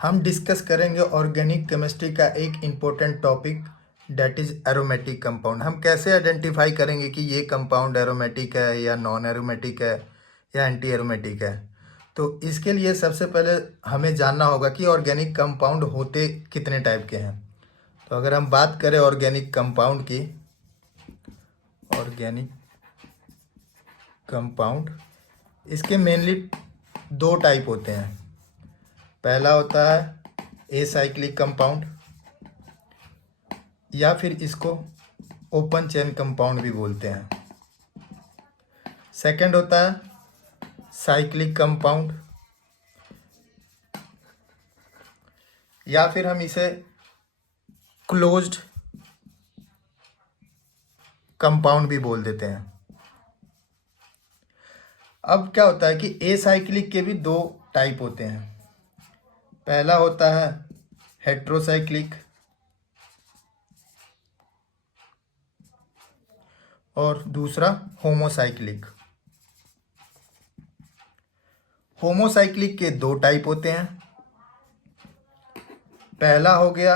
हम डिस्कस करेंगे organic chemistry का एक important topic that is aromatic compound. हम कैसे आइडेंटिफाई करेंगे कि ये कंपाउंड एरोमेटिक है या नॉन एरोमेटिक है या एंटी एरोमेटिक है। तो इसके लिए सबसे पहले हमें जानना होगा कि ऑर्गेनिक कंपाउंड होते कितने टाइप के हैं। तो अगर हम बात करें ऑर्गेनिक कंपाउंड की, ऑर्गेनिक कंपाउंड इसके मेनली दो टाइप होते हैं। पहला होता है एसाइक्लिक कंपाउंड या फिर इसको ओपन चेन कंपाउंड भी बोलते हैं। सेकंड होता है साइक्लिक कंपाउंड या फिर हम इसे क्लोज्ड कंपाउंड भी बोल देते हैं। अब क्या होता है कि एसाइक्लिक के भी दो टाइप होते हैं। पहला होता है हेट्रोसाइक्लिक और दूसरा होमोसाइक्लिक। होमोसाइक्लिक के दो टाइप होते हैं। पहला हो गया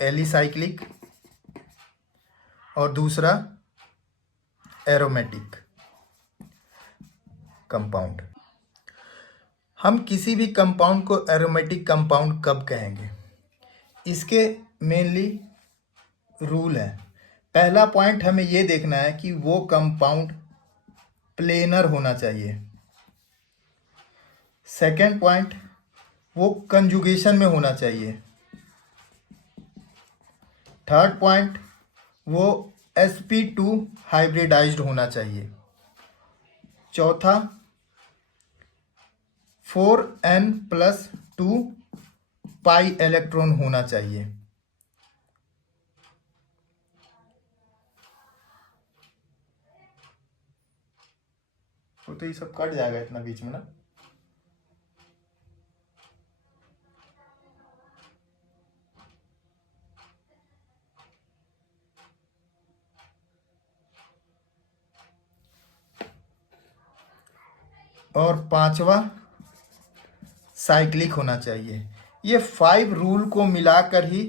एलिसाइक्लिक और दूसरा एरोमेटिक कंपाउंड। हम किसी भी कंपाउंड को एरोमेटिक कंपाउंड कब कहेंगे, इसके मेनली रूल है। पहला पॉइंट हमें ये देखना है कि वो कंपाउंड प्लेनर होना चाहिए। सेकेंड पॉइंट, वो कंजुगेशन में होना चाहिए। थर्ड पॉइंट, वो sp2 हाइब्रिडाइज्ड होना चाहिए। चौथा 4n+2 पाई इलेक्ट्रॉन होना चाहिए। तो ये सब कट जाएगा इतना बीच में ना। और पांचवा साइक्लिक होना चाहिए। ये 5 रूल को मिलाकर ही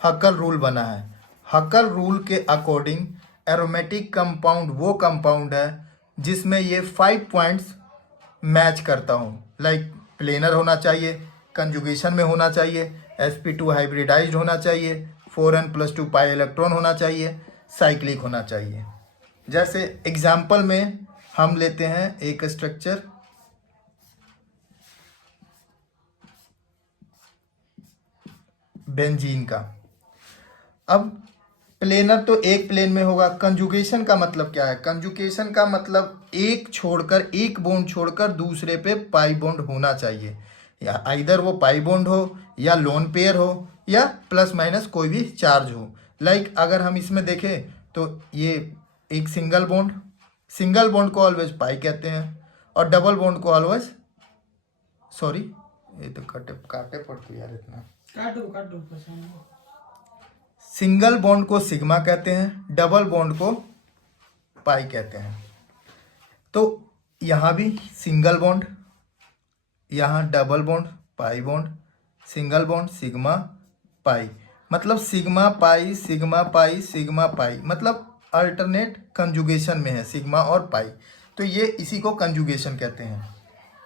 हक्कल रूल बना है। हक्कल रूल के अकॉर्डिंग एरोमेटिक कंपाउंड वो कंपाउंड है जिसमें ये 5 पॉइंट्स मैच करता हूँ। लाइक प्लेनर होना चाहिए, कंजुगेशन में होना चाहिए, sp2 हाइब्रिडाइज्ड होना चाहिए, 4n+2 पाई इलेक्ट्रॉन होना चाहिए, साइक्लिक होना चाहिए। जैसे एग्जाम्पल में हम लेते हैं एक स्ट्रक्चर बेंजीन का। अब प्लेनर तो एक प्लेन में होगा। कंजुगेशन का मतलब क्या है? कंजुगेशन का मतलब एक बॉन्ड छोड़कर दूसरे पे पाई बॉन्ड होना चाहिए। या आइदर वो पाई बॉन्ड हो या लोन पेयर हो या प्लस माइनस कोई भी चार्ज हो। लाइक अगर हम इसमें देखें तो ये एक सिंगल बॉन्ड को ऑलवेज पाई कहते हैं और डबल बॉन्ड को ऑलवेज ये तो काटे पड़ती यार इतना। काटो सिंगल बॉन्ड को सिग्मा कहते हैं, डबल बॉन्ड को पाई कहते हैं। तो यहाँ भी सिंगल बॉन्ड, यहाँ double bond, pi bond, single bond, sigma pi, मतलब sigma pi sigma pi sigma pi, मतलब अल्टरनेट कंजुगेशन में है सिग्मा और पाई। तो ये इसी को कंजुगेशन कहते हैं।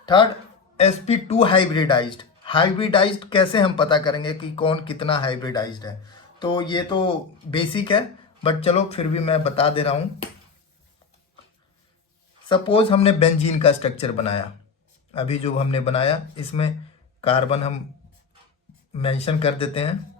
थर्ड, sp2 हाइब्रिडाइज्ड कैसे हम पता करेंगे कि कौन कितना हाइब्रिडाइज्ड है? तो ये तो बेसिक है, बट चलो फिर भी मैं बता दे रहा हूँ। सपोज हमने बेंजीन का स्ट्रक्चर बनाया। अभी जो हमने बनाया इसमें कार्बन हम मेंशन कर देते हैं।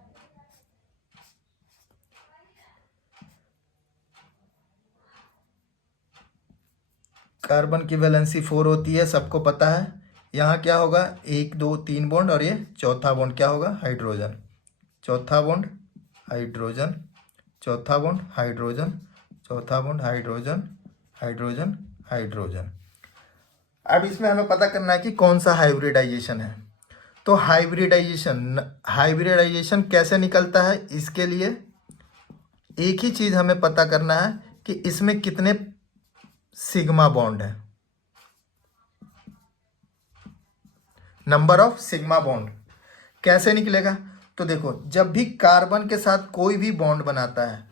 कार्बन की वैलेंसी 4 होती है, सबको पता है। यहाँ क्या होगा? 1 2 3 बॉन्ड और ये चौथा बॉन्ड क्या होगा? हाइड्रोजन। चौथा बॉन्ड हाइड्रोजन, चौथा बॉन्ड हाइड्रोजन, चौथा बॉन्ड हाइड्रोजन, हाइड्रोजन, हाइड्रोजन। अब इसमें हमें पता करना है कि कौन सा हाइब्रिडाइजेशन है। तो हाइब्रिडाइजेशन कैसे निकलता है? इसके लिए एक ही चीज़ हमें पता करना है कि इसमें कितने सिग्मा बॉन्ड है, नंबर ऑफ सिग्मा बॉन्ड। कैसे निकलेगा? तो देखो, जब भी कार्बन के साथ कोई भी बॉन्ड बनाता है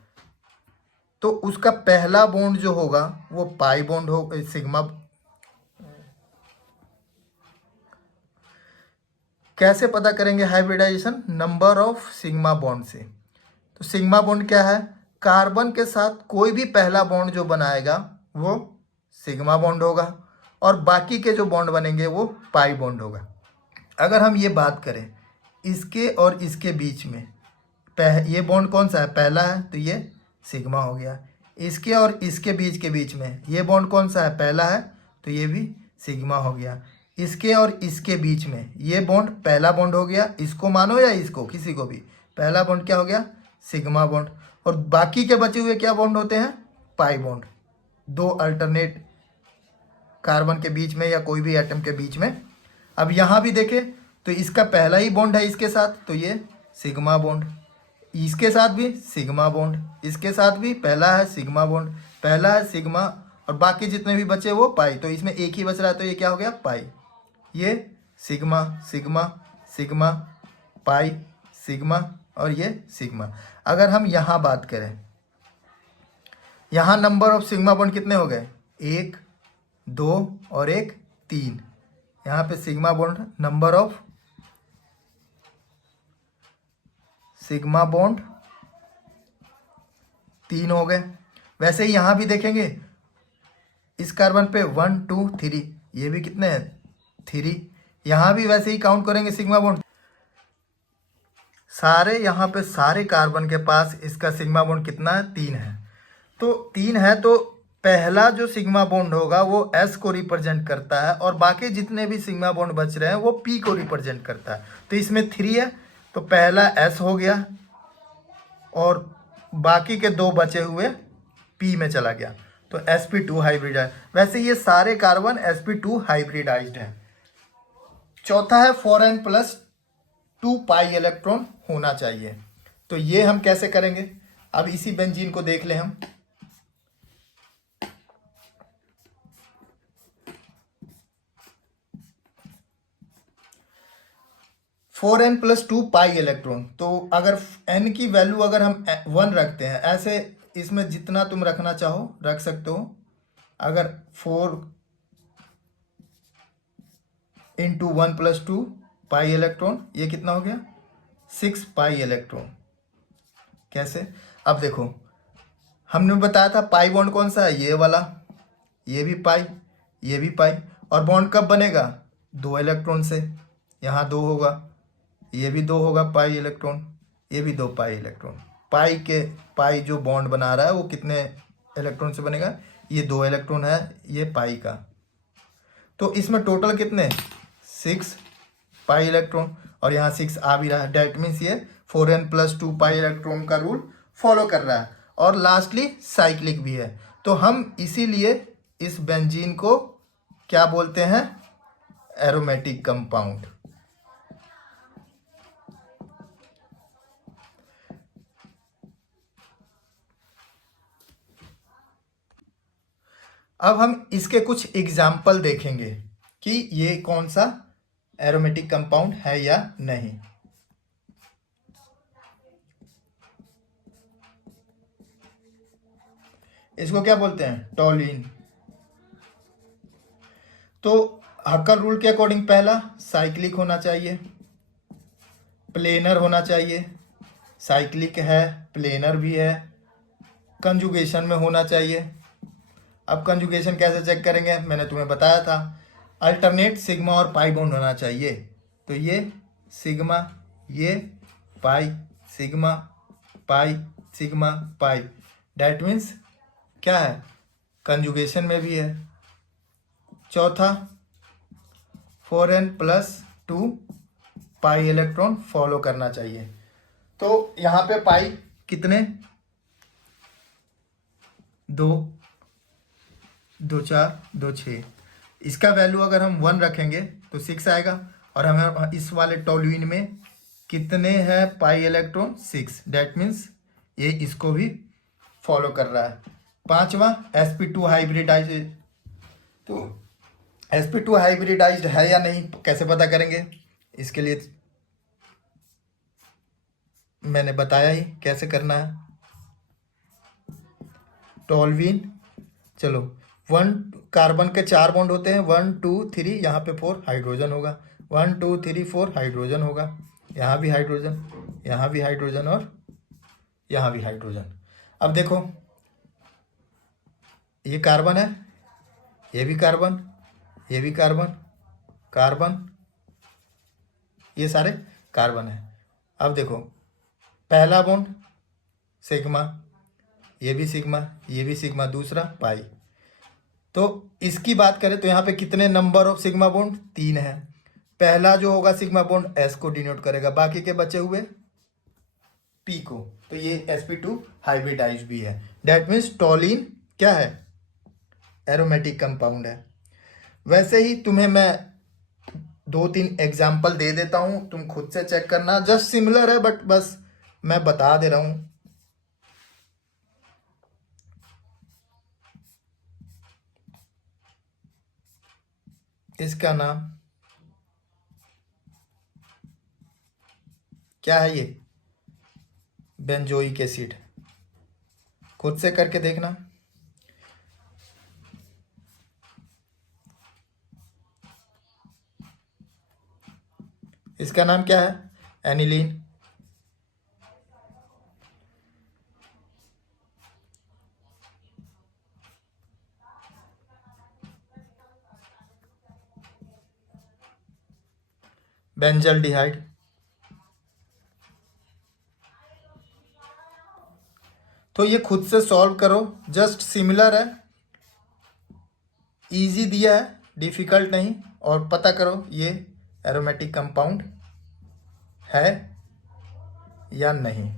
तो उसका पहला बॉन्ड जो होगा वो पाई बॉन्ड हो, सिग्मा। कैसे पता करेंगे hybridisation? Number of sigma bond से। तो सिग्मा बॉन्ड क्या है? कार्बन के साथ कोई भी पहला बॉन्ड जो बनाएगा वो सिग्मा बॉन्ड होगा और बाकी के जो बॉन्ड बनेंगे वो पाई बॉन्ड होगा। अगर हम ये बात करें इसके और इसके बीच में, ये बॉन्ड कौन सा है? पहला है, तो ये सिग्मा हो गया। इसके और इसके बीच में ये बॉन्ड कौन सा है? पहला है, तो ये भी सिग्मा हो गया। इसके और इसके बीच में ये बॉन्ड पहला बॉन्ड हो गया, इसको मानो या इसको, किसी को भी, पहला बॉन्ड क्या हो गया? Sigma bond. और बाकी के बचे हुए क्या बॉन्ड होते हैं? Pi bond. दो अल्टरनेट कार्बन के बीच में या कोई भी एटम के बीच में। अब यहाँ भी देखें तो इसका पहला ही बॉन्ड है इसके साथ, तो ये सिग्मा बॉन्ड। इसके साथ भी सिग्मा बॉन्ड, इसके साथ भी पहला है सिग्मा बॉन्ड, पहला है सिग्मा, और बाकी जितने भी बचे वो पाई। तो इसमें एक ही बच रहा है, तो ये क्या हो गया? पाई। ये sigma sigma sigma pi sigma और ये सिग्मा। अगर हम यहाँ बात करें, यहाँ नंबर ऑफ सिग्मा बॉन्ड कितने हो गए? 1 2 और 1 3। यहाँ पे sigma bond, number of sigma bond 3 हो गए। वैसे ही यहाँ भी देखेंगे, इस कार्बन पे 1 2 3, ये भी कितने हैं? 3। यहाँ भी वैसे ही काउंट करेंगे सिग्मा बॉन्ड, सारे यहाँ पे सारे कार्बन के पास इसका सिग्मा बॉन्ड कितना है? 3 है। तो 3 है, तो पहला जो सिग्मा बॉन्ड होगा वो S को रिप्रेजेंट करता है और बाकी जितने भी सिग्मा बॉन्ड बच रहे हैं वो P को रिप्रेजेंट करता है। तो इसमें 3 है, तो पहला S हो गया और बाकी के 2 बचे हुए P में चला गया, तो sp2 हाइब्रिडाइज। वैसे ये सारे कार्बन sp2 हाइब्रिडाइज्ड है। चौथा है 4n+2 पाई इलेक्ट्रॉन होना चाहिए। तो ये हम कैसे करेंगे? अब इसी बेंजीन को देख लें हम। Four n plus 2 pi electron, तो अगर n की वैल्यू अगर हम 1 रखते हैं, ऐसे इसमें जितना तुम रखना चाहो रख सकते हो। अगर 4 × 1 + 2 पाई इलेक्ट्रॉन, ये कितना हो गया? 6 पाई इलेक्ट्रॉन। कैसे? अब देखो, हमने बताया था पाई बॉन्ड कौन सा है? ये वाला, ये भी पाई, ये भी पाई। और बॉन्ड कब बनेगा? 2 इलेक्ट्रॉन से। यहाँ 2 होगा, ये भी 2 होगा पाई इलेक्ट्रॉन, ये भी 2 पाई इलेक्ट्रॉन। पाई जो बॉन्ड बना रहा है वो कितने इलेक्ट्रॉन से बनेगा? ये 2 इलेक्ट्रॉन है ये पाई का। तो इसमें टोटल कितने? 6 पाई इलेक्ट्रॉन, और यहाँ 6 आ भी रहा है। डैट मीन्स ये 4n+2 पाई इलेक्ट्रॉन का रूल फॉलो कर रहा है। और लास्टली साइक्लिक भी है, तो हम इसीलिए इस बेंजीन को क्या बोलते हैं? Aromatic compound. अब हम इसके कुछ एग्जाम्पल देखेंगे कि ये कौन सा एरोमेटिक कंपाउंड है या नहीं। इसको क्या बोलते हैं? टॉलिन। तो हक्कर रूल के अकॉर्डिंग पहला साइक्लिक होना चाहिए, प्लेनर होना चाहिए, साइक्लिक है, प्लेनर भी है, कंजुगेशन में होना चाहिए। अब कंजुगेशन कैसे चेक करेंगे? मैंने तुम्हें बताया था, अल्टरनेट सिग्मा और पाई बॉन्ड होना चाहिए। तो ये सिग्मा, ये pi, sigma pi, sigma pi. That means क्या है? कंजुगेशन में भी है। चौथा 4n+2 पाई इलेक्ट्रॉन फॉलो करना चाहिए। तो यहाँ पे पाई कितने? 2 2 4 2 6। इसका वैल्यू अगर हम 1 रखेंगे तो 6 आएगा। और हमें इस वाले टॉल्यूइन में कितने हैं पाई इलेक्ट्रॉन? 6। डैट मीन्स ये इसको भी फॉलो कर रहा है। पांचवा sp2 हाइब्रिडाइज। तो sp2 हाइब्रिडाइज्ड है या नहीं कैसे पता करेंगे, इसके लिए मैंने बताया ही कैसे करना है। टॉल्वीन, चलो 1 कार्बन के 4 बॉन्ड होते हैं, 1 2 3, यहाँ पे 4 हाइड्रोजन होगा, 1 2 3 4 हाइड्रोजन होगा, यहाँ भी हाइड्रोजन, यहाँ भी हाइड्रोजन और यहाँ भी हाइड्रोजन। अब देखो ये कार्बन है, ये भी कार्बन, ये भी कार्बन, कार्बन, ये सारे कार्बन है। अब देखो पहला बॉन्ड सिग्मा, ये भी सिग्मा, ये भी सिग्मा, दूसरा पाई। तो इसकी बात करें तो यहाँ पे कितने नंबर ऑफ सिग्मा बॉन्ड, 3 है। पहला जो होगा सिग्मा बॉन्ड एस को डिनोट करेगा, बाकी के बचे हुए पी को। तो ये sp2 हाइब्रिडाइज भी है। डेट मीन्स टॉलिन क्या है, एरोमेटिक कंपाउंड है। वैसे ही तुम्हें मैं 2-3 एग्जाम्पल दे देता हूं, तुम खुद से चेक करना, जस्ट सिमिलर है बट बस मैं बता दे रहा हूं। इसका नाम क्या है, ये बेंजोइक एसिड, खुद से करके देखना। इसका नाम क्या है, एनिलीन। बेंजल्डिहाइड। तो ये खुद से सॉल्व करो, जस्ट सिमिलर है, इजी दिया है, डिफिकल्ट नहीं। और पता करो ये एरोमेटिक कंपाउंड है या नहीं।